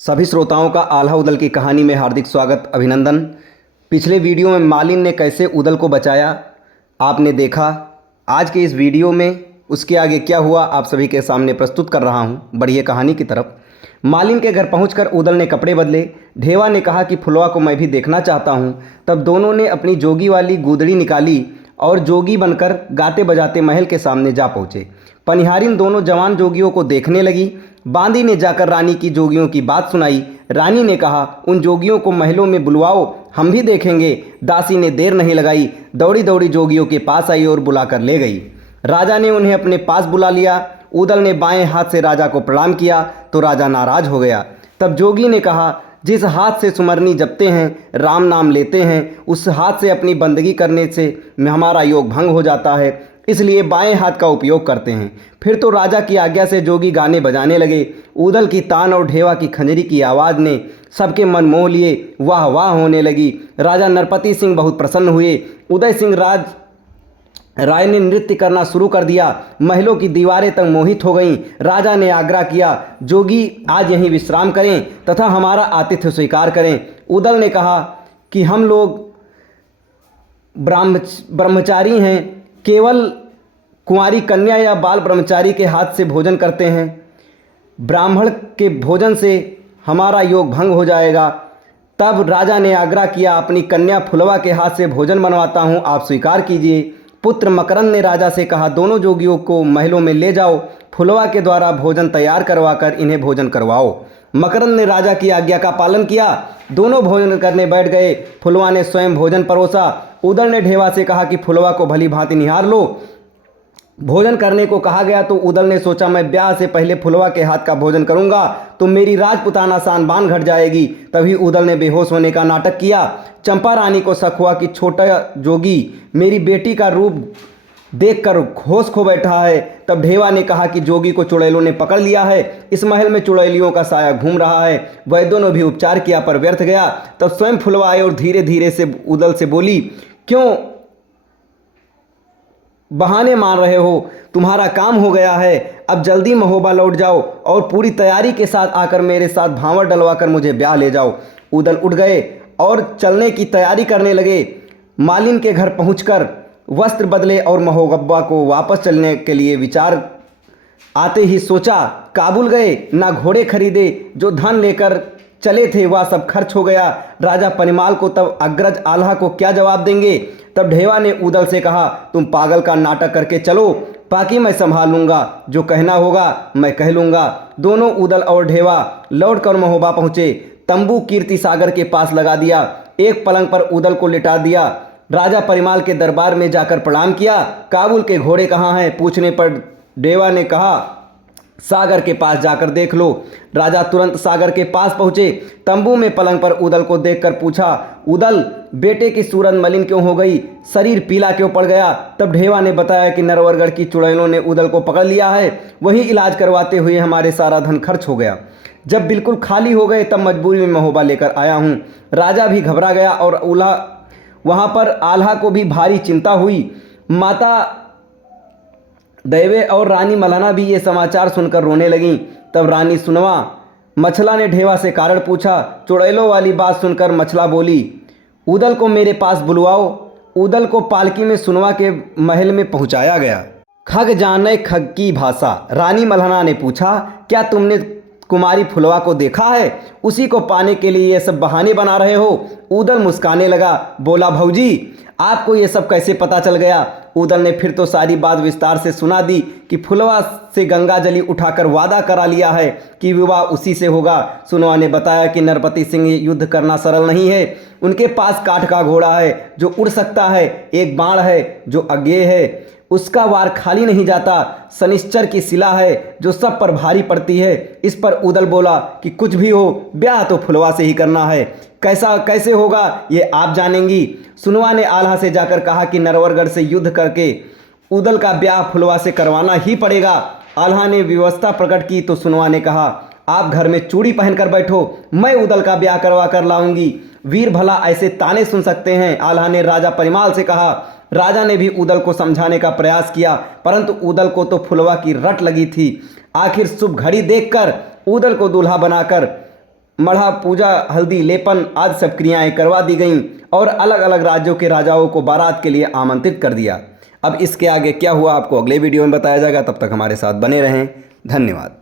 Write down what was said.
सभी श्रोताओं का आल्हा उदल की कहानी में हार्दिक स्वागत अभिनंदन। पिछले वीडियो में मालिन ने कैसे उदल को बचाया आपने देखा। आज के इस वीडियो में उसके आगे क्या हुआ आप सभी के सामने प्रस्तुत कर रहा हूं। बढ़िए कहानी की तरफ। मालिन के घर पहुंचकर उदल ने कपड़े बदले। ढेवा ने कहा कि फुलवा को मैं भी देखना चाहता हूं। तब दोनों ने अपनी जोगी वाली गुदड़ी निकाली और जोगी बनकर गाते बजाते महल के सामने जा पहुँचे। पनिहारिन दोनों जवान जोगियों को देखने लगी। बांदी ने जाकर रानी की जोगियों की बात सुनाई। रानी ने कहा, उन जोगियों को महलों में बुलवाओ, हम भी देखेंगे। दासी ने देर नहीं लगाई, दौड़ी दौड़ी जोगियों के पास आई और बुलाकर ले गई। राजा ने उन्हें अपने पास बुला लिया। उदल ने बाएं हाथ से राजा को प्रणाम किया तो राजा नाराज हो गया। तब जोगी ने कहा, जिस हाथ से सुमरनी जपते हैं, राम नाम लेते हैं, उस हाथ से अपनी बंदगी करने से हमारा योग भंग हो जाता है, इसलिए बाएं हाथ का उपयोग करते हैं। फिर तो राजा की आज्ञा से जोगी गाने बजाने लगे। उदल की तान और ढेवा की खंजरी की आवाज़ ने सबके मन मोह लिए। वाह वाह होने लगी। राजा नरपति सिंह बहुत प्रसन्न हुए। उदय सिंह राय ने नृत्य करना शुरू कर दिया। महलों की दीवारें तक मोहित हो गईं। राजा ने आग्रह किया, जोगी आज यहीं विश्राम करें तथा हमारा आतिथ्य स्वीकार करें। उदल ने कहा कि हम लोग ब्रह्मचारी हैं, केवल कुंवारी कन्या या बाल ब्रह्मचारी के हाथ से भोजन करते हैं। ब्राह्मण के भोजन से हमारा योग भंग हो जाएगा। तब राजा ने आग्रह किया, अपनी कन्या फुलवा के हाथ से भोजन बनवाता हूँ, आप स्वीकार कीजिए। पुत्र मकरंद ने राजा से कहा, दोनों जोगियों को महलों में ले जाओ, फुलवा के द्वारा भोजन तैयार करवाकर इन्हें भोजन करवाओ। मकरंद ने राजा की आज्ञा का पालन किया। दोनों भोजन करने बैठ गए। फुलवा ने स्वयं भोजन परोसा। उदल ने ढेवा से कहा कि फुलवा को भली भांति निहार लो। भोजन करने को कहा गया तो उदल ने सोचा, मैं ब्याह से पहले फुलवा के हाथ का भोजन करूंगा तो मेरी राजपुताना शान बान घट जाएगी। तभी उदल ने बेहोश होने का नाटक किया। चंपा रानी को शक हुआ कि छोटा जोगी मेरी बेटी का रूप देखकर होश खो बैठा है। तब ढेवा ने कहा कि जोगी को चुड़ैलों ने पकड़ लिया है, इस महल में चुड़ैलियों का साया घूम रहा है। वैद्यों ने भी उपचार किया पर व्यर्थ गया। तब स्वयं फुलवा आए और धीरे धीरे से उदल से बोली, क्यों बहाने मार रहे हो, तुम्हारा काम हो गया है, अब जल्दी महोबा लौट जाओ और पूरी तैयारी के साथ आकर मेरे साथ भांवर डलवाकर मुझे ब्याह ले जाओ। उदल उठ गए और चलने की तैयारी करने लगे। मालिन के घर पहुंचकर वस्त्र बदले और महोबा को वापस चलने के लिए विचार आते ही सोचा, काबुल गए, ना घोड़े खरीदे, जो धन लेकर चले थे वह सब खर्च हो गया। राजा परिमाल को तब अग्रज आल्हा को क्या जवाब देंगे। तब ढेवा ने उदल से कहा, तुम पागल का नाटक करके चलो, बाकी मैं संभाल लूंगा, जो कहना होगा मैं कह लूंगा। दोनों उदल और ढेवा लौट कर महोबा पहुंचे। तंबू कीर्ति सागर के पास लगा दिया। एक पलंग पर उदल को लिटा दिया। राजा परिमाल के दरबार में जाकर प्रणाम किया। काबुल के घोड़े कहाँ हैं पूछने पर ढेवा ने कहा, सागर के पास जाकर देख लो। राजा तुरंत सागर के पास पहुंचे। तंबू में पलंग पर उदल को देखकर पूछा, उदल बेटे की सूरत मलिन क्यों हो गई, शरीर पीला क्यों पड़ गया। तब ढेवा ने बताया कि नरवरगढ़ की चुड़ैलों ने उदल को पकड़ लिया है, वही इलाज करवाते हुए हमारे सारा धन खर्च हो गया। जब बिल्कुल खाली हो गए तब मजबूरी में महोबा लेकर आया हूँ। राजा भी घबरा गया और वहाँ पर आल्हा को भी भारी चिंता हुई। माता दैवे और रानी मल्हना भी ये समाचार सुनकर रोने लगीं। तब रानी सुनवा मछला ने ढेवा से कारण पूछा। चुड़ैलों वाली बात सुनकर मछला बोली, उदल को मेरे पास बुलवाओ। उदल को पालकी में सुनवा के महल में पहुंचाया गया। खग जाने खग की भाषा। रानी मल्हना ने पूछा, क्या तुमने कुमारी फुलवा को देखा है, उसी को पाने के लिए ये सब बहाने बना रहे हो। उदल मुस्काने लगा, बोला, भौजी आपको ये सब कैसे पता चल गया। उदल ने फिर तो सारी बात विस्तार से सुना दी कि फुलवा से गंगा जली उठाकर वादा करा लिया है कि विवाह उसी से होगा। सुनवा ने बताया कि नरपति सिंह युद्ध करना सरल नहीं है, उनके पास काठ का घोड़ा है जो उड़ सकता है, एक बाण है जो अज्ञेय है, उसका वार खाली नहीं जाता, शनिश्चर की शिला है जो सब पर भारी पड़ती है। इस पर उदल बोला कि कुछ भी हो, ब्याह तो फुलवा से ही करना है, कैसे होगा ये आप जानेंगी। सुनवा ने आल्हा से जाकर कहा कि नरवरगढ़ से युद्ध करके उदल का ब्याह फुलवा से करवाना ही पड़ेगा। आल्हा ने व्यवस्था प्रकट की तो सुनवा ने कहा, आप घर में चूड़ी पहनकर बैठो, मैं उदल का ब्याह करवा कर लाऊंगी। वीर भला ऐसे ताने सुन सकते हैं, आल्हा ने राजा परिमाल से कहा। राजा ने भी उदल को समझाने का प्रयास किया परंतु उदल को तो फुलवा की रट लगी थी। आखिर शुभ घड़ी देखकर उदल को दूल्हा बनाकर मढ़ा पूजा हल्दी लेपन आदि सब क्रियाएं करवा दी गईं और अलग अलग राज्यों के राजाओं को बारात के लिए आमंत्रित कर दिया। अब इसके आगे क्या हुआ आपको अगले वीडियो में बताया जाएगा। तब तक हमारे साथ बने रहें। धन्यवाद।